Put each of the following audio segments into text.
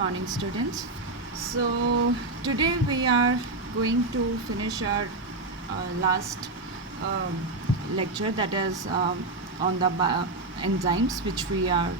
morning, students. So today we are going to finish our last lecture, that is on the enzymes, which we are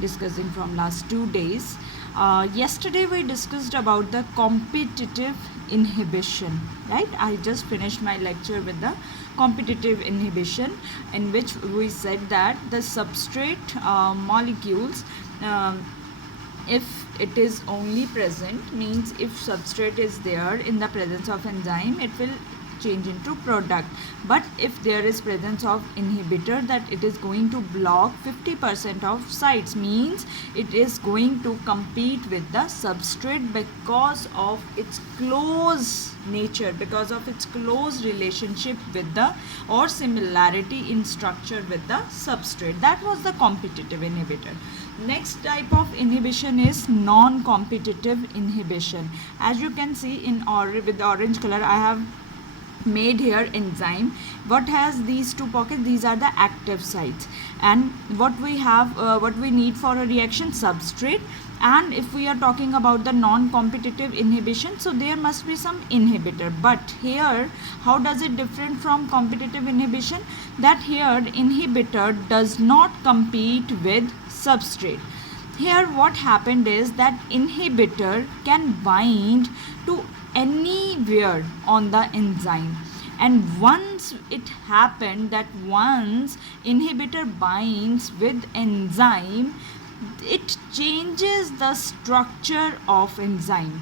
discussing from last 2 days. Yesterday we discussed about the competitive inhibition, right? I just finished my lecture with the competitive inhibition, in which we said that the substrate molecules, if it is only present, means if substrate is there in the presence of enzyme, it will change into product. But if there is presence of inhibitor, that it is going to block 50% of sites, means it is going to compete with the substrate because of its close nature, because of its close relationship with the, or similarity in structure with the substrate. That was the competitive inhibitor. Next type of inhibition is non-competitive inhibition. As you can see in with the orange color, I have made here enzyme. What has these two pockets? These are the active sites, and what we have, what we need for a reaction, substrate. And if we are talking about the non-competitive inhibition, so there must be some inhibitor. But here, how does it different from competitive inhibition? That here inhibitor does not compete with substrate. Here what happened is that inhibitor can bind to anywhere on the enzyme, and once it happened that once inhibitor binds with enzyme, it changes the structure of enzyme.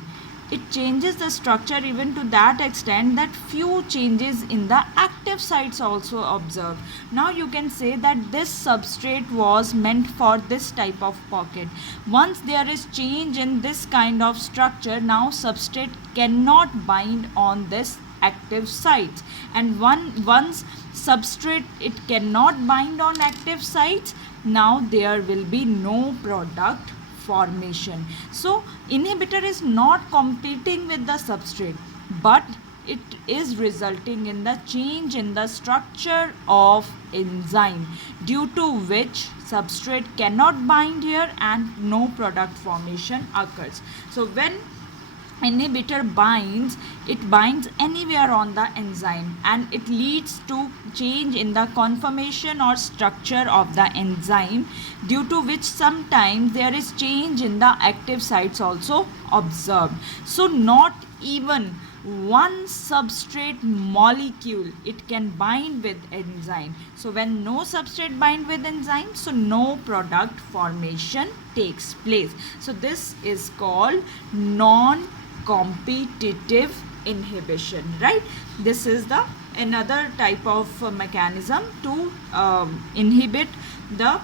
It changes the structure even to that extent that few changes in the active sites also observed. Now you can say that this substrate was meant for this type of pocket. Once there is change in this kind of structure, now substrate cannot bind on this active sites, and once substrate it cannot bind on active sites, now there will be no product formation. So inhibitor is not competing with the substrate, but it is resulting in the change in the structure of enzyme, due to which substrate cannot bind here and no product formation occurs. So when inhibitor binds, it binds anywhere on the enzyme, and it leads to change in the conformation or structure of the enzyme, due to which sometimes there is change in the active sites also observed. So not even one substrate molecule it can bind with enzyme. So when no substrate bind with enzyme, so no product formation takes place. So this is called non-competitive inhibition, right? This is the another type of mechanism to inhibit the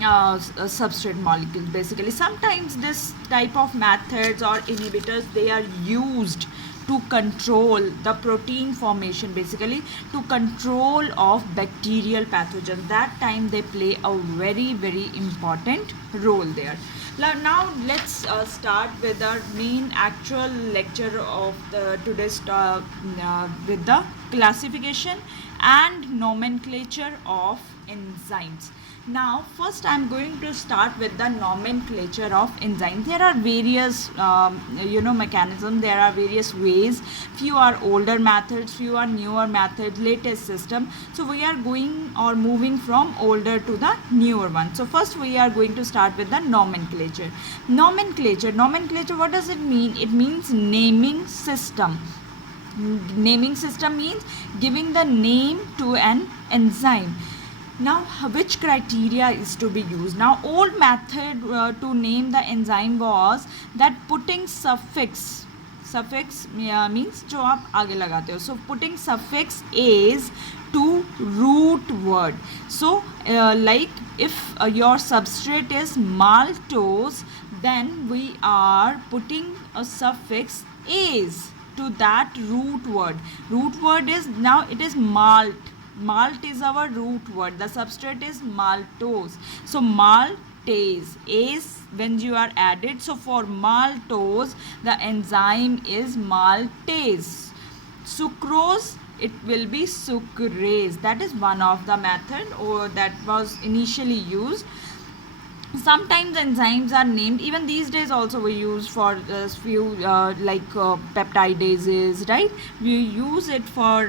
substrate molecules. Basically, sometimes this type of methods or inhibitors, they are used to control the protein formation, basically to control of bacterial pathogens. That time they play a very important role there. Now let's start with our main actual lecture of the today's with the classification and nomenclature of enzymes. Now first I am going to start with the nomenclature of enzymes. There are various mechanisms, there are various ways. Few are older methods, few are newer methods, latest system. So we are going or moving from older to the newer one. So first we are going to start with the nomenclature. Nomenclature, what does it mean? It means naming system. Naming system means giving the name to an enzyme. Now which criteria is to be used? Now old method to name the enzyme was that putting suffix means जो आप आगे लगाते हो, so putting suffix is to root word. So like if your substrate is maltose, then we are putting a suffix is to that root word. Root word is, now it is malt. Malt is our root word. The substrate is maltose. So maltase is when you are added. So for maltose, the enzyme is maltase. Sucrose, it will be sucrase. That is one of the method or that was initially used. Sometimes enzymes are named, even these days also we use for few peptidases, right? We use it for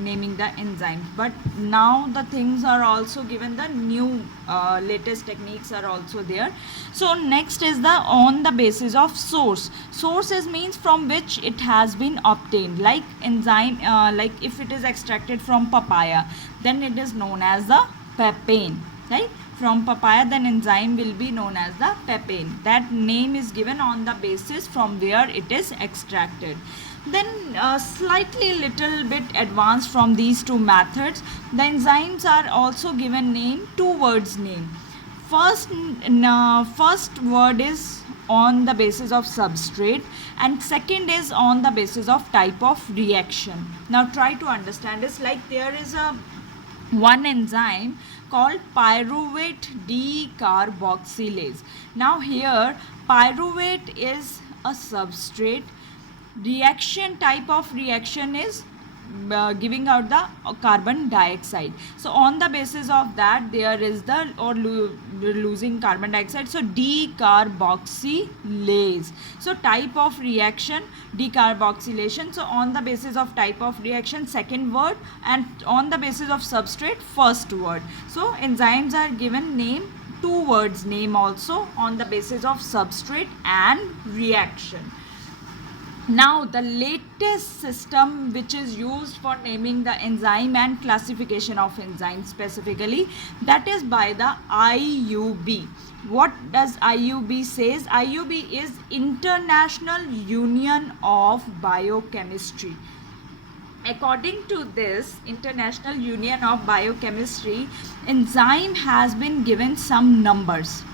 naming the enzymes, but now the things are also given, the new latest techniques are also there. So next is the on the basis of source. Sources means from which it has been obtained, like enzyme, like if it is extracted from papaya, then it is known as the papain, right? From papaya, then enzyme will be known as the papain. That name is given on the basis from where it is extracted. Then slightly little bit advanced from these two methods, the enzymes are also given name, two words name. First word is on the basis of substrate, and second is on the basis of type of reaction. Now try to understand this. Like there is a one enzyme called pyruvate decarboxylase. Now here pyruvate is a substrate. Reaction type of reaction is giving out the carbon dioxide. So on the basis of that, there is the losing carbon dioxide, so decarboxylase. So type of reaction decarboxylation. So on the basis of type of reaction, second word, and on the basis of substrate, first word. So enzymes are given name, two words name also on the basis of substrate and reaction. Now the latest system which is used for naming the enzyme and classification of enzymes specifically, that is by the IUB. What does IUB says? IUB is International Union of Biochemistry. According to this International Union of Biochemistry, enzyme has been given some numbers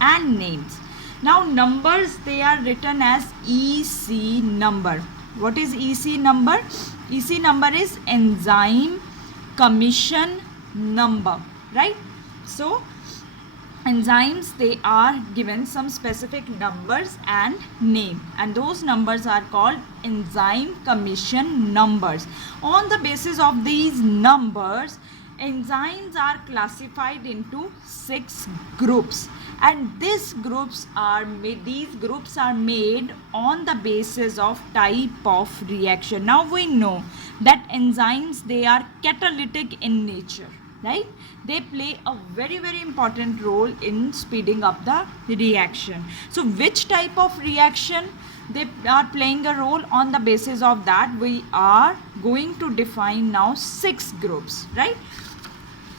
and names. Now numbers, they are written as EC number. What is EC number? EC number is enzyme commission number, right? So enzymes, they are given some specific numbers and name, and those numbers are called enzyme commission numbers. On the basis of these numbers, enzymes are classified into 6 groups, and these groups are made on the basis of type of reaction. Now we know that enzymes, they are catalytic in nature, right? They play a very important role in speeding up the reaction. So which type of reaction they are playing a role? On the basis of that, we are going to define now 6 groups, right?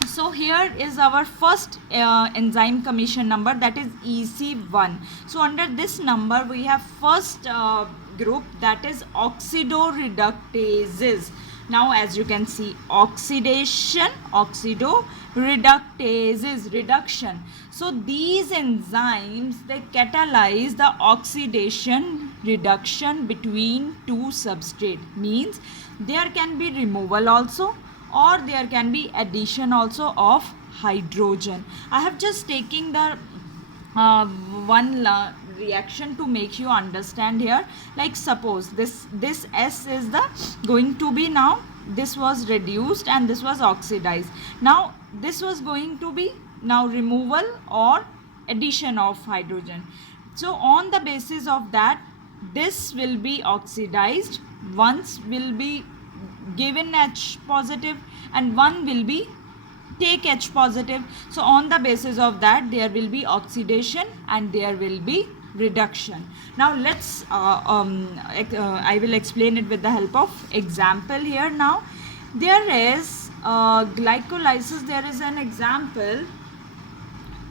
So here is our first enzyme commission number, that is EC1. So under this number we have first group, that is oxidoreductases. Now as you can see, oxidation, oxidoreductases, reduction. So these enzymes, they catalyze the oxidation reduction between two substrate. Means there can be removal also, or there can be addition also of hydrogen. I have just taken the reaction to make you understand here. Like suppose this S is the going to be, now this was reduced and this was oxidized. Now this was going to be now removal or addition of hydrogen. So on the basis of that, this will be oxidized, once will be given H positive and one will be take H positive. So on the basis of that, there will be oxidation and there will be reduction. Now let's I will explain it with the help of example here. Now there is glycolysis. There is an example,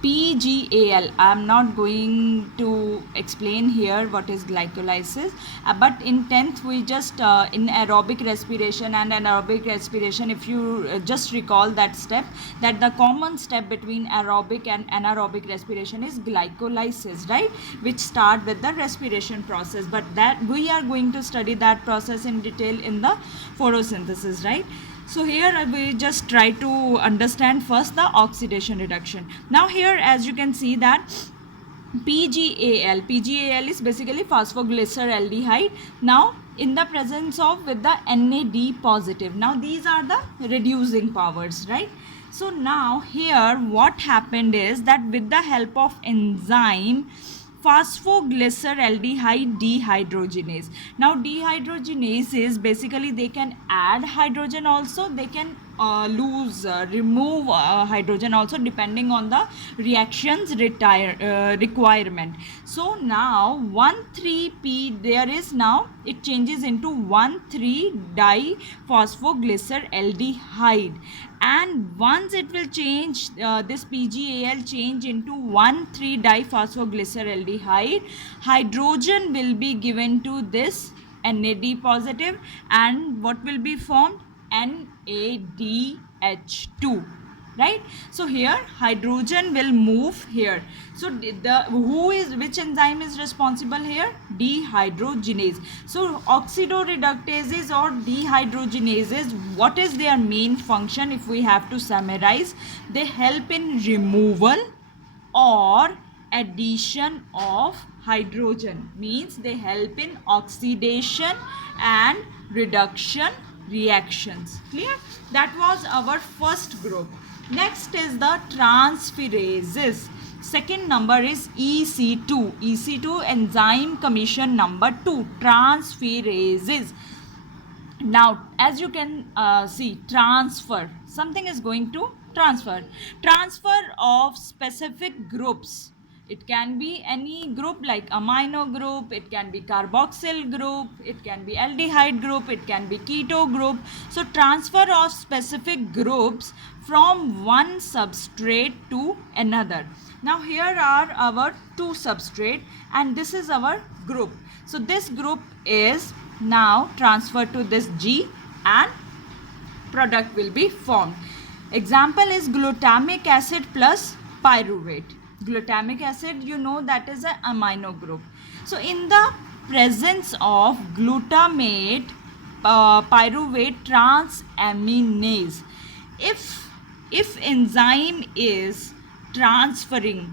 PGAL. I am not going to explain here what is glycolysis, but in 10th we just in aerobic respiration and anaerobic respiration, if you just recall that step, that the common step between aerobic and anaerobic respiration is glycolysis, right, which start with the respiration process, but that we are going to study that process in detail in the photosynthesis, right? So here we just try to understand first the oxidation reduction. Now here as you can see that PGAL is basically phosphoglyceraldehyde. Now in the presence of with the NAD positive. Now these are the reducing powers, right? So now here what happened is that with the help of enzyme phosphoglyceraldehyde dehydrogenase. Now dehydrogenase is basically they can add hydrogen also, they can remove hydrogen also, depending on the reactions requirement. So now 1,3-P there is, now it changes into 1,3-diphosphoglyceraldehyde, and once it will change, this PgAl change into 1,3-diphosphoglyceraldehyde, hydrogen will be given to this NAD positive, and what will be formed? NADH2, right? So here hydrogen will move here. So which enzyme is responsible here? Dehydrogenase. So oxidoreductases or dehydrogenases, what is their main function? If we have to summarize, they help in removal or addition of hydrogen, means they help in oxidation and reduction reactions. Clear? That was our first group. Next is the transferases. Second number is EC2. EC2 enzyme commission number 2, transferases. Now as you can see, transfer, something is going to transfer of specific groups. It can be any group like amino group, it can be carboxyl group, it can be aldehyde group, it can be keto group. So transfer of specific groups from one substrate to another. Now here are our two substrate and this is our group. So this group is now transferred to this G and product will be formed. Example is glutamic acid plus pyruvate. Glutamic acid, you know, that is an amino group. So in the presence of glutamate pyruvate transaminase, if enzyme is transferring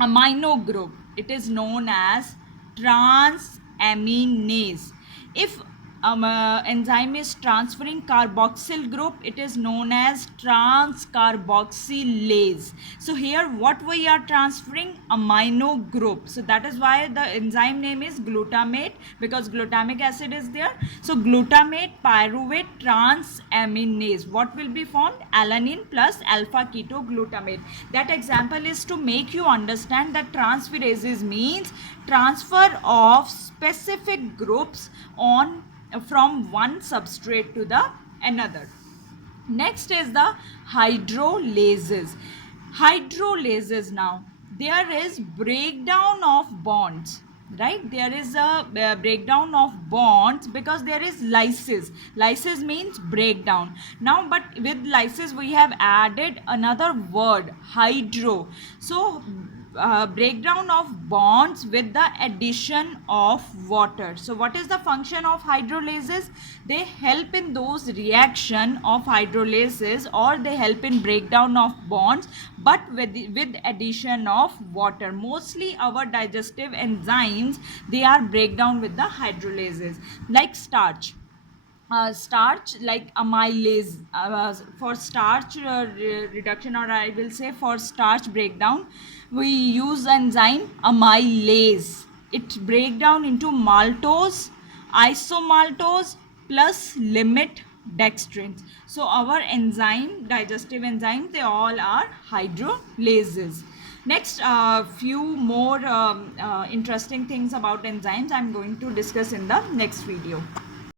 amino group, it is known as transaminase. If enzyme is transferring carboxyl group, it is known as transcarboxylase. So here what we are transferring? Amino group. So that is why the enzyme name is glutamate, because glutamic acid is there. So glutamate pyruvate transaminase. What will be formed? Alanine plus alpha ketoglutamate. That example is to make you understand that transferases means transfer of specific groups from one substrate to the another. Next is the hydrolases. Hydrolases, now there is breakdown of bonds, right? There is a breakdown of bonds because there is lysis. Lysis means breakdown. Now but with lysis we have added another word, hydro. So breakdown of bonds with the addition of water. So what is the function of hydrolases? They help in those reaction of hydrolases, or they help in breakdown of bonds but with addition of water. Mostly our digestive enzymes, they are breakdown with the hydrolases, like starch. Starch, like amylase, for starch reduction, or I will say for starch breakdown, we use enzyme amylase. It break down into maltose, isomaltose plus limit dextrins. So our enzyme, digestive enzyme, they all are hydrolases. Next, few more interesting things about enzymes I am going to discuss in the next video.